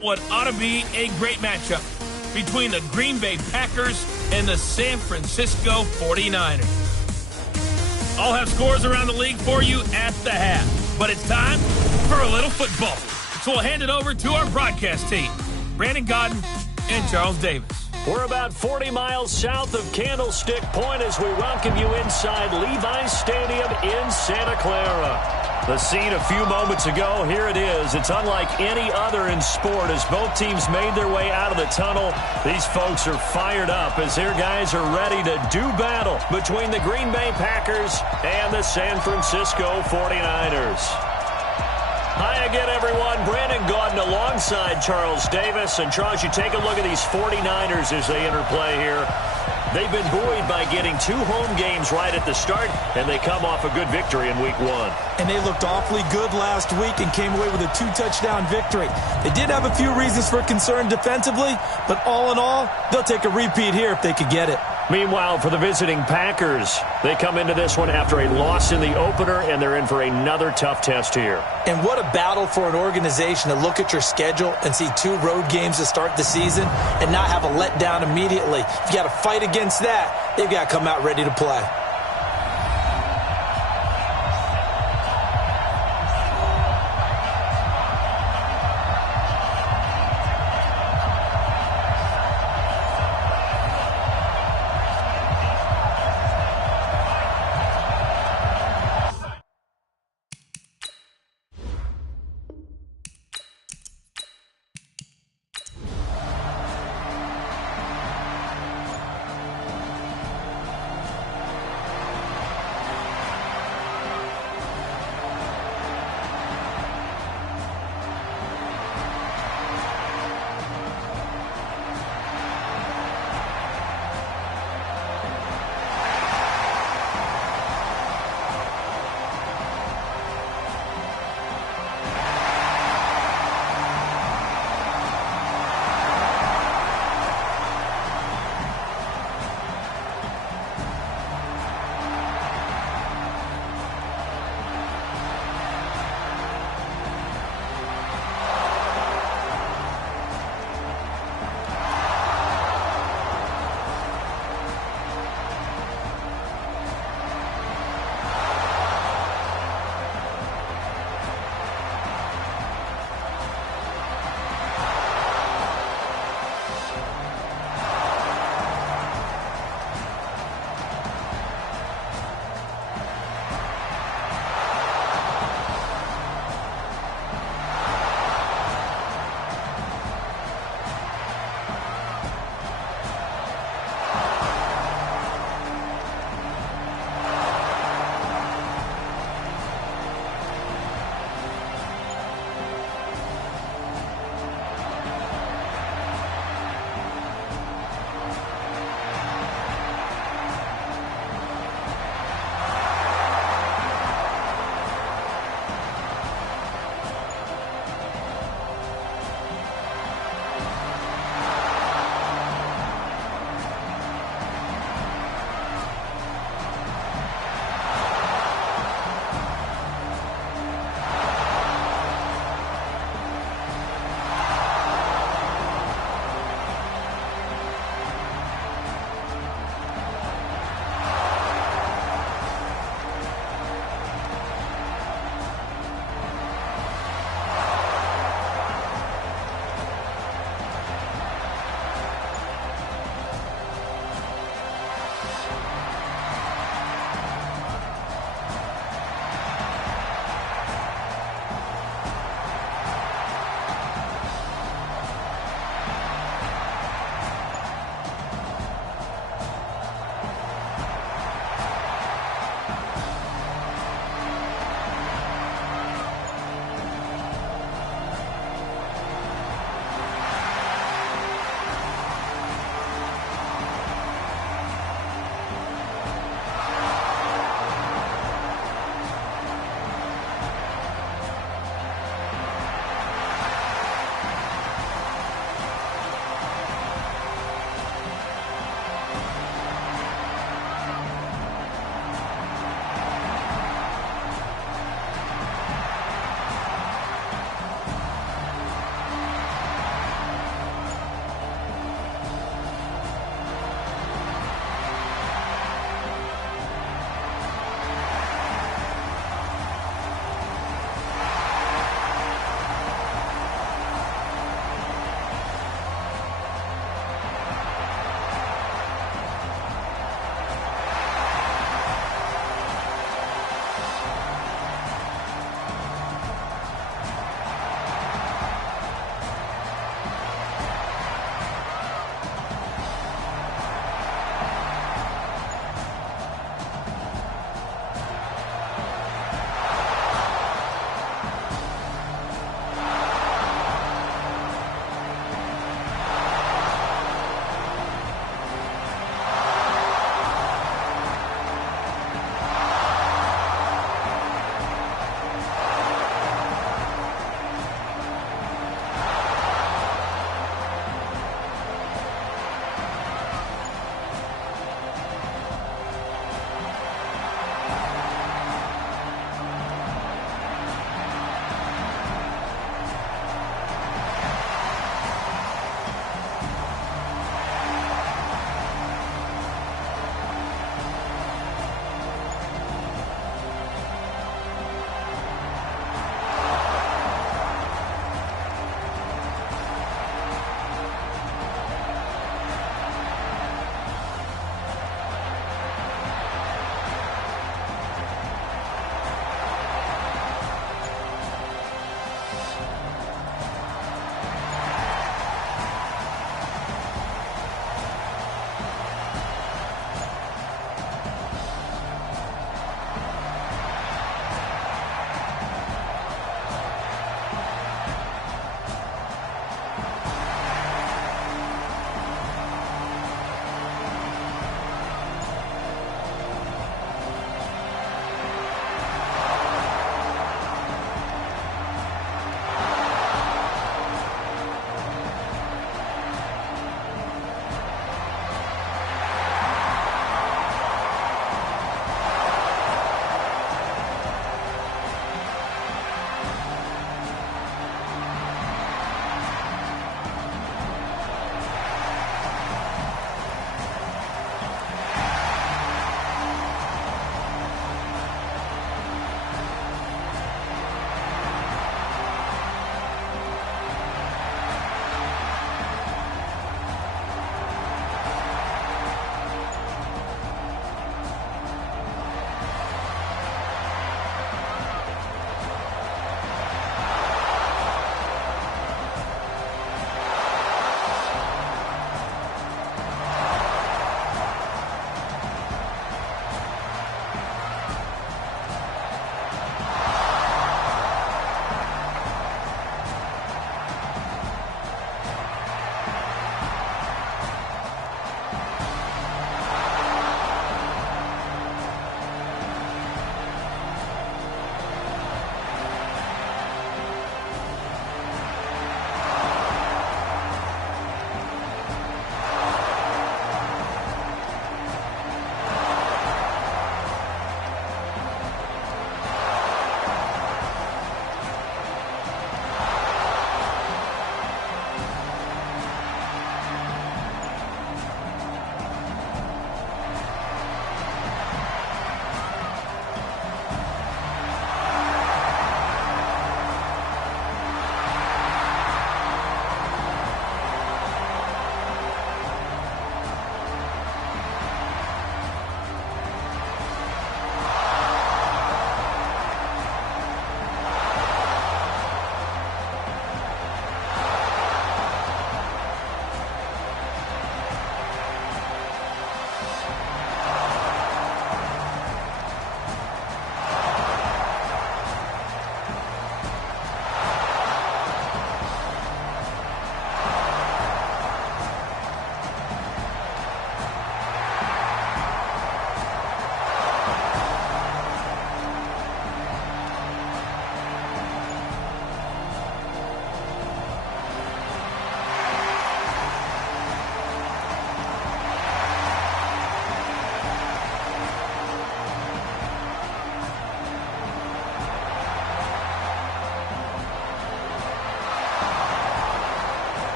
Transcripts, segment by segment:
What ought to be a great matchup between the Green Bay Packers and the San Francisco 49ers. I'll have scores around the league for you at the half, but it's time for a little football. So we'll hand it over to our broadcast team, Brandon Gaudin and Charles Davis. We're about 40 miles south of Candlestick Point as we welcome you inside Levi's Stadium in Santa Clara. The scene a few moments ago, here it is. It's unlike any other in sport as both teams made their way out of the tunnel. These folks are fired up as their guys are ready to do battle between the Green Bay Packers and the San Francisco 49ers. Hi again, everyone. Brandon Gaudin alongside Charles Davis. And, Charles, you take a look at these 49ers as they interplay here. They've been buoyed by getting 2 home games right at the start, and they come off a good victory in Week 1. And they looked awfully good last week and came away with a 2-touchdown victory. They did have a few reasons for concern defensively, but all in all, they'll take a repeat here if they could get it. Meanwhile, for the visiting Packers, they come into this one after a loss in the opener, and they're in for another tough test here. And what a battle for an organization to look at your schedule and see 2 road games to start the season and not have a letdown immediately. If you got to fight against that, they've got to come out ready to play.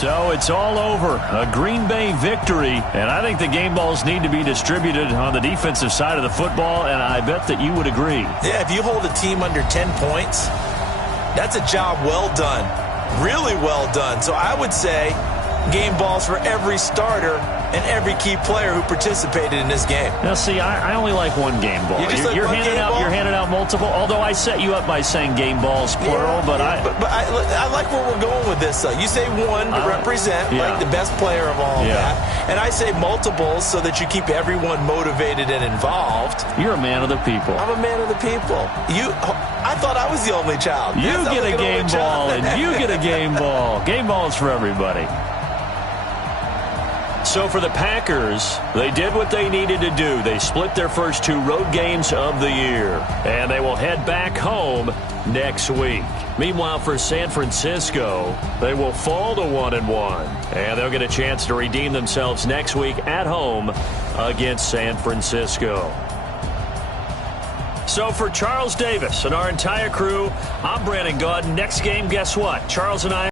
So it's all over. A Green Bay victory. And I think the game balls need to be distributed on the defensive side of the football, and I bet that you would agree. Yeah, if you hold a team under 10 points, that's a job well done. Really well done. So I would say game balls for every starter and every key player who participated in this game. Now, see, I only like one game ball. You're handing out multiple, although I set you up by saying game balls, plural. But I like where we're going with this, though. You say one to represent, like the best player of all that. And I say multiples so that you keep everyone motivated and involved. You're a man of the people. I'm a man of the people. I thought I was the only child. You get a game ball, and you get a game ball. Game balls for everybody. So for the Packers, they did what they needed to do. They split their first 2 road games of the year, and they will head back home next week. Meanwhile, for San Francisco, they will fall to 1-1, and they'll get a chance to redeem themselves next week at home against San Francisco. So for Charles Davis and our entire crew, I'm Brandon Gaudin. Next game, guess what? Charles and I